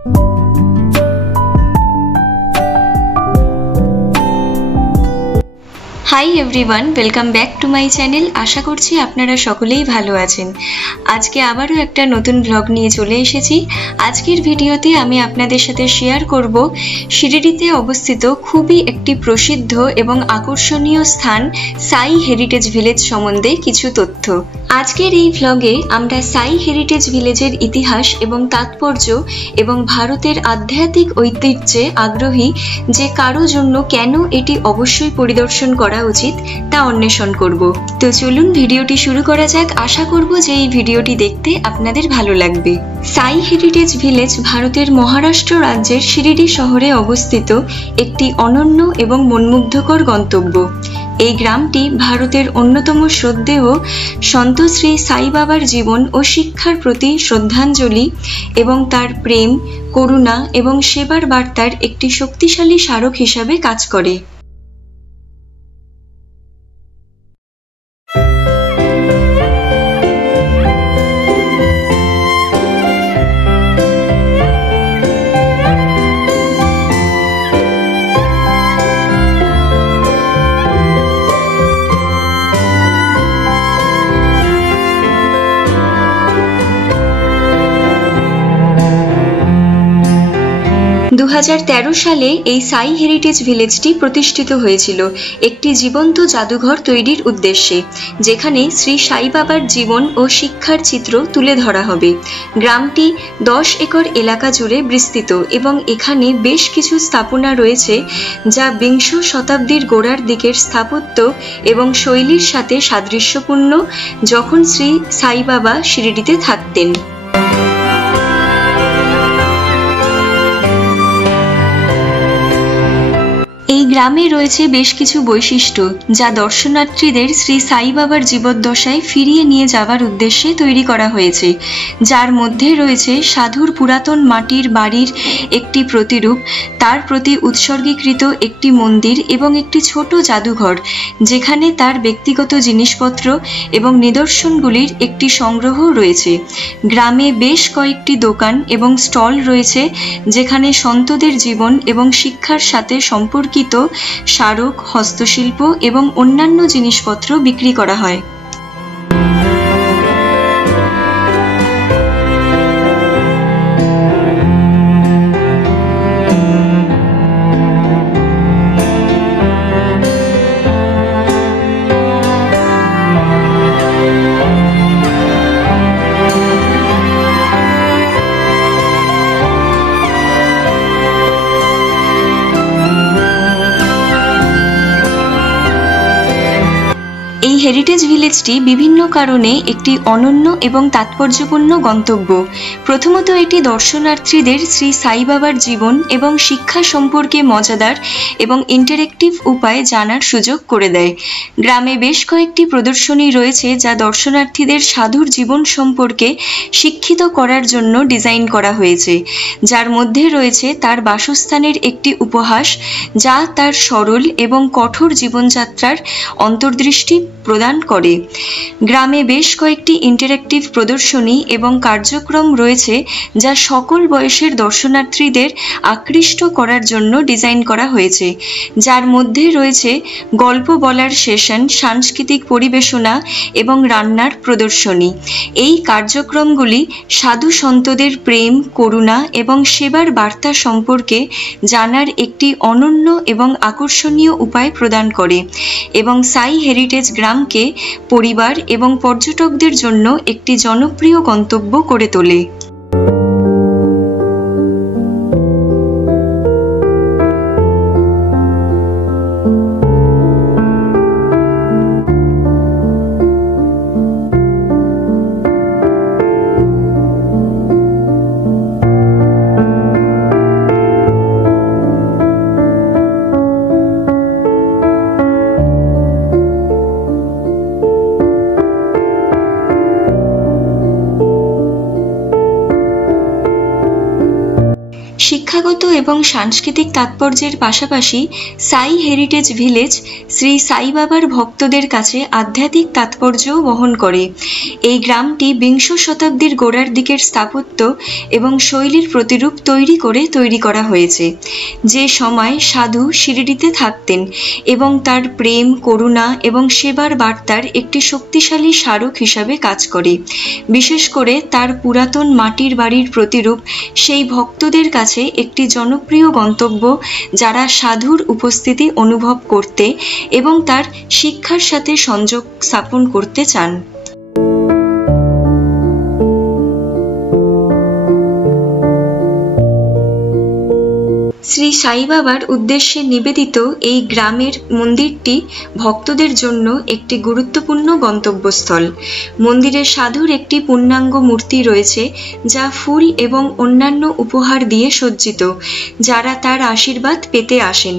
High everyone, welcome back to my channel. আশা করছি আপনারা সকলেই ভালো আছেন। আজকে আবারও একটা নতুন ব্লগ নিয়ে চলে এসেছি। আজকের ভিডিওতে আমি আপনাদের সাথে শেয়ার করব শিরিডিতে অবস্থিত খুবই একটি প্রসিদ্ধ এবং আকর্ষণীয় স্থান সাই হেরিটেজ ভিলেজ সম্বন্ধে কিছু তথ্য। আজকের এই ব্লগে আমরা সাই হেরিটেজ ভিলেজের ইতিহাস এবং তাৎপর্য এবং ভারতের আধ্যাত্মিক ঐতিহ্যে আগ্রহী যে কারো জন্য কেন এটি অবশ্যই পরিদর্শন করা উচিত তা অন্বেষণ করব। তো চলুন ভিডিওটি শুরু করা যাক। আশা করব যে এই ভিডিওটি দেখতে আপনাদের ভালো লাগবে। সাই হেরিটেজ ভিলেজ ভারতের মহারাষ্ট্র রাজ্যের শিরিডি শহরে অবস্থিত একটি অনন্য এবং মনমুগ্ধকর গন্তব্য। এই গ্রামটি ভারতের অন্যতম শ্রদ্ধেয় সন্ত শ্রী সাই বাবার জীবন ও শিক্ষার প্রতি শ্রদ্ধাঞ্জলি এবং তার প্রেম, করুণা এবং সেবার বার্তার একটি শক্তিশালী স্মারক হিসাবে কাজ করে। দু 2013 সালে এই সাই হেরিটেজ ভিলেজটি প্রতিষ্ঠিত হয়েছিল একটি জীবন্ত জাদুঘর তৈরির উদ্দেশ্যে, যেখানে শ্রী সাই বাবার জীবন ও শিক্ষার চিত্র তুলে ধরা হবে। গ্রামটি 10 একর এলাকা জুড়ে বিস্তৃত এবং এখানে বেশ কিছু স্থাপনা রয়েছে যা বিংশ শতাব্দীর গোড়ার দিকের স্থাপত্য এবং শৈলীর সাথে সাদৃশ্যপূর্ণ, যখন শ্রী সাই বাবা শিরিডিতে থাকতেন। এই গ্রামে রয়েছে বেশ কিছু বৈশিষ্ট্য যা দর্শনার্থীদের শ্রী সাই বাবার জীবদ্দশায় ফিরিয়ে নিয়ে যাওয়ার উদ্দেশ্যে তৈরি করা হয়েছে, যার মধ্যে রয়েছে সাধুর পুরাতন মাটির বাড়ির একটি প্রতিরূপ, তার প্রতি উৎসর্গীকৃত একটি মন্দির এবং একটি ছোট জাদুঘর যেখানে তার ব্যক্তিগত জিনিসপত্র এবং নিদর্শনগুলির একটি সংগ্রহ রয়েছে। গ্রামে বেশ কয়েকটি দোকান এবং স্টল রয়েছে যেখানে সন্তদের জীবন এবং শিক্ষার সাথে সম্পর্কিত স্মারক, হস্তশিল্প এবং অন্যান্য জিনিসপত্র বিক্রি করা হয়। এই হেরিটেজ ভিলেজটি বিভিন্ন কারণে একটি অনন্য এবং তাৎপর্যপূর্ণ গন্তব্য। প্রথমত, এটি দর্শনার্থীদের শ্রী সাই বাবার জীবন এবং শিক্ষা সম্পর্কে মজাদার এবং ইন্টারেক্টিভ উপায়ে জানার সুযোগ করে দেয়। গ্রামে বেশ কয়েকটি প্রদর্শনী রয়েছে যা দর্শনার্থীদের সাধুর জীবন সম্পর্কে শিক্ষিত করার জন্য ডিজাইন করা হয়েছে, যার মধ্যে রয়েছে তার বাসস্থানের একটি উপহাস যা তার সরল এবং কঠোর জীবনযাত্রার অন্তর্দৃষ্টি প্রদান করে। গ্রামে বেশ কয়েকটি ইন্টারেক্টিভ প্রদর্শনী এবং কার্যক্রম রয়েছে যা সকল বয়সের দর্শনার্থীদের আকৃষ্ট করার জন্য ডিজাইন করা হয়েছে, যার মধ্যে রয়েছে গল্প বলার সেশন, সাংস্কৃতিক পরিবেশনা এবং রান্নার প্রদর্শনী। এই কার্যক্রমগুলি সাধু সন্তদের প্রেম, করুণা এবং সেবার বার্তা সম্পর্কে জানার একটি অনন্য এবং আকর্ষণীয় উপায় প্রদান করে এবং সাই হেরিটেজ গ্রামকে পরিবার এবং পর্যটকদের জন্য একটি জনপ্রিয় গন্তব্য করে তোলে। শিক্ষাগত এবং সাংস্কৃতিক তাৎপর্যের পাশাপাশি সাই হেরিটেজ ভিলেজ শ্রী সাই বাবার ভক্তদের কাছে আধ্যাত্মিক তাৎপর্যও বহন করে। এই গ্রামটি বিংশ শতাব্দীর গোড়ার দিকের স্থাপত্য এবং শৈলীর প্রতিরূপ তৈরি করা হয়েছে, যে সময় সাধু শিরডিতে থাকতেন এবং তার প্রেম, করুণা এবং সেবার বার্তার একটি শক্তিশালী স্মারক হিসাবে কাজ করে। বিশেষ করে তার পুরাতন মাটির বাড়ির প্রতিরূপ সেই ভক্তদের কাছে একটি জনপ্রিয় গন্তব্য, যারা সাধুর উপস্থিতি অনুভব করতে এবং তার শিক্ষার সাথে সংযোগ স্থাপন করতে চান। শ্রী সাই বাবার উদ্দেশ্যে নিবেদিত এই গ্রামের মন্দিরটি ভক্তদের জন্য একটি গুরুত্বপূর্ণ গন্তব্যস্থল। মন্দিরে সাধুর একটি পূর্ণাঙ্গ মূর্তি রয়েছে, যা ফুল এবং অন্যান্য উপহার দিয়ে সজ্জিত, যারা তার আশীর্বাদ পেতে আসেন।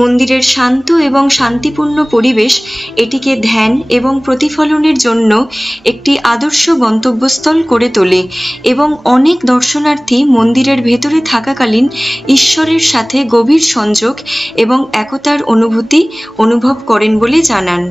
মন্দিরের শান্ত এবং শান্তিপূর্ণ পরিবেশ এটিকে ধ্যান এবং প্রতিফলনের জন্য একটি আদর্শ গন্তব্যস্থল করে তোলে এবং অনেক দর্শনার্থী মন্দিরের ভেতরে থাকাকালীন ঈশ্বরের সাথে গভীর সংযোগ এবং একতার অনুভূতি অনুভব করেন বলে জানান।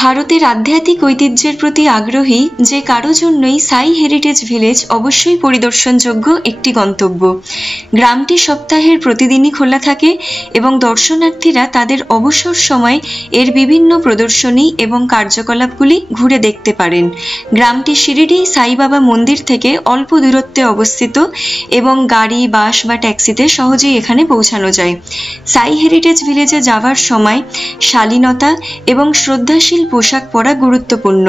ভারতের আধ্যাত্মিক ঐতিহ্যের প্রতি আগ্রহী যে কারো জন্যই সাই হেরিটেজ ভিলেজ অবশ্যই পরিদর্শনযোগ্য একটি গন্তব্য। গ্রামটি সপ্তাহের প্রতিদিনই খোলা থাকে এবং দর্শনার্থীরা তাদের অবসর সময় এর বিভিন্ন প্রদর্শনী এবং কার্যকলাপগুলি ঘুরে দেখতে পারেন। গ্রামটি শিরডি সাই বাবা মন্দির থেকে অল্প দূরত্বে অবস্থিত এবং গাড়ি, বাস বা ট্যাক্সিতে সহজেই এখানে পৌঁছানো যায়। সাই হেরিটেজ ভিলেজে যাওয়ার সময় শালীনতা এবং শ্রদ্ধাশীল পোশাক পরা গুরুত্বপূর্ণ,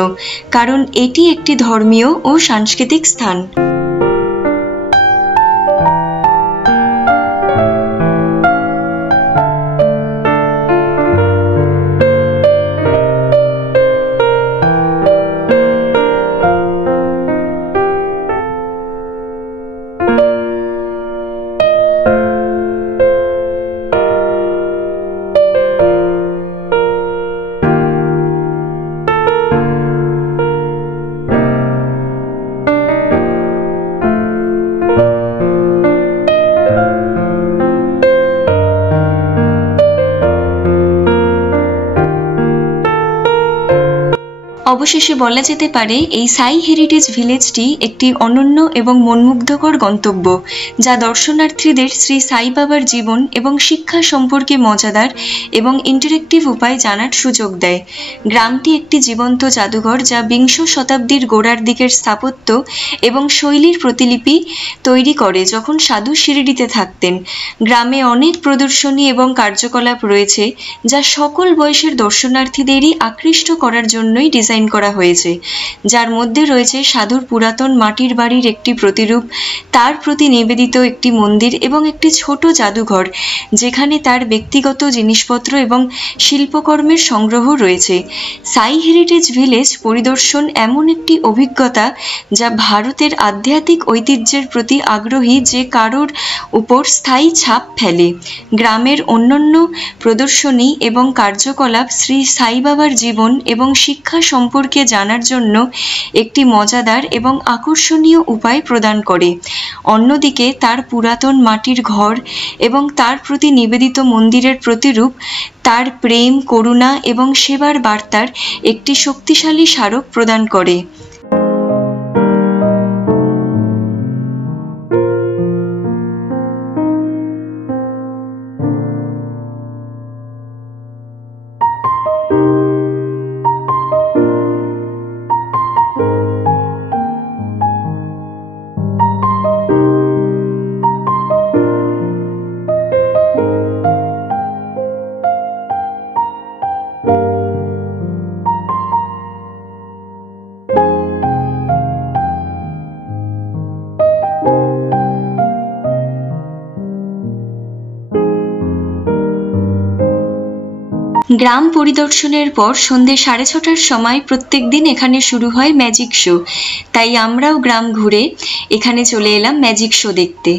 কারণ এটি একটি ধর্মীয় ও সাংস্কৃতিক স্থান। অবশেষে বলা যেতে পারে এই সাই হেরিটেজ ভিলেজটি একটি অনন্য এবং মনমুগ্ধকর গন্তব্য, যা দর্শনার্থীদের শ্রী সাই বাবার জীবন এবং শিক্ষা সম্পর্কে মজাদার এবং ইন্টারেক্টিভ উপায় জানার সুযোগ দেয়। গ্রামটি একটি জীবন্ত জাদুঘর, যা বিংশ শতাব্দীর গোড়ার দিকের স্থাপত্য এবং শৈলীর প্রতিলিপি তৈরি করে যখন সাধু শিরডিতে থাকতেন। গ্রামে অনেক প্রদর্শনী এবং কার্যকলাপ রয়েছে যা সকল বয়সের দর্শনার্থীদেরই আকৃষ্ট করার জন্যই ডিজাইন করা হয়েছে, যার মধ্যে রয়েছে সাধুর পুরাতন মাটির বাড়ির একটি প্রতিরূপ, তার প্রতি নিবেদিত একটি মন্দির এবং একটি ছোট জাদুঘর যেখানে তার ব্যক্তিগত জিনিসপত্র এবং শিল্পকর্মের সংগ্রহ রয়েছে। সাই হেরিটেজ ভিলেজ পরিদর্শন এমন একটি অভিজ্ঞতা যা ভারতের আধ্যাত্মিক ঐতিহ্যের প্রতি আগ্রহী যে কারোর উপর স্থায়ী ছাপ ফেলে। গ্রামের অন্যান্য প্রদর্শনী এবং কার্যকলাপ শ্রী সাই বাবার জীবন এবং শিক্ষা সম্পর্কে জানার জন্য একটি মজাদার এবং আকর্ষণীয় উপায় প্রদান করে। অন্যদিকে তার পুরাতন মাটির ঘর এবং তার প্রতি নিবেদিত মন্দিরের প্রতিরূপ তার প্রেম, করুণা এবং সেবার বার্তার একটি শক্তিশালী স্মারক প্রদান করে। গ্রাম পরিদর্শনের পর সন্ধ্যে 6:30টার সময় প্রত্যেক দিন এখানে শুরু হয় ম্যাজিক শো, তাই আমরাও গ্রাম ঘুরে এখানে চলে এলাম ম্যাজিক শো দেখতে।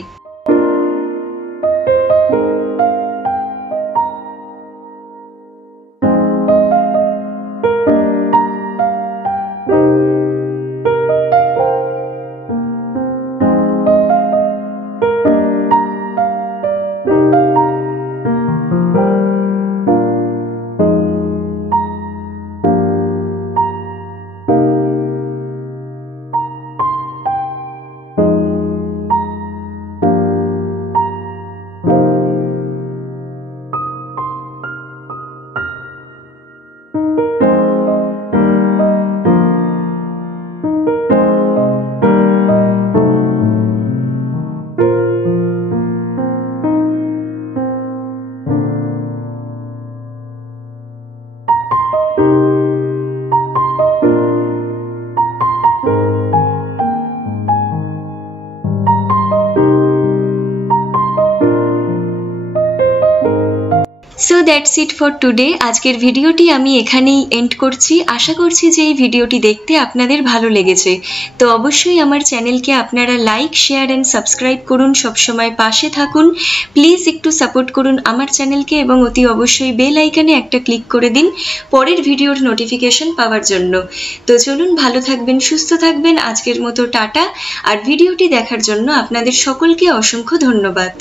So that's it for today. আজকের ভিডিওটি আমি এখানেই এন্ড করছি। আশা করছি যে এই ভিডিওটি দেখতে আপনাদের ভালো লেগেছে। তো অবশ্যই আমার চ্যানেলকে আপনারা লাইক, শেয়ার অ্যান্ড সাবস্ক্রাইব করুন, সবসময় পাশে থাকুন। প্লিজ একটু সাপোর্ট করুন আমার চ্যানেলকে এবং অতি অবশ্যই বেল আইকনে একটা ক্লিক করে দিন পরের ভিডিওর নোটিফিকেশন পাওয়ার জন্য। তো চলুন, ভালো থাকবেন, সুস্থ থাকবেন। আজকের মতো টাটা। আর ভিডিওটি দেখার জন্য আপনাদের সকলকে অসংখ্য ধন্যবাদ।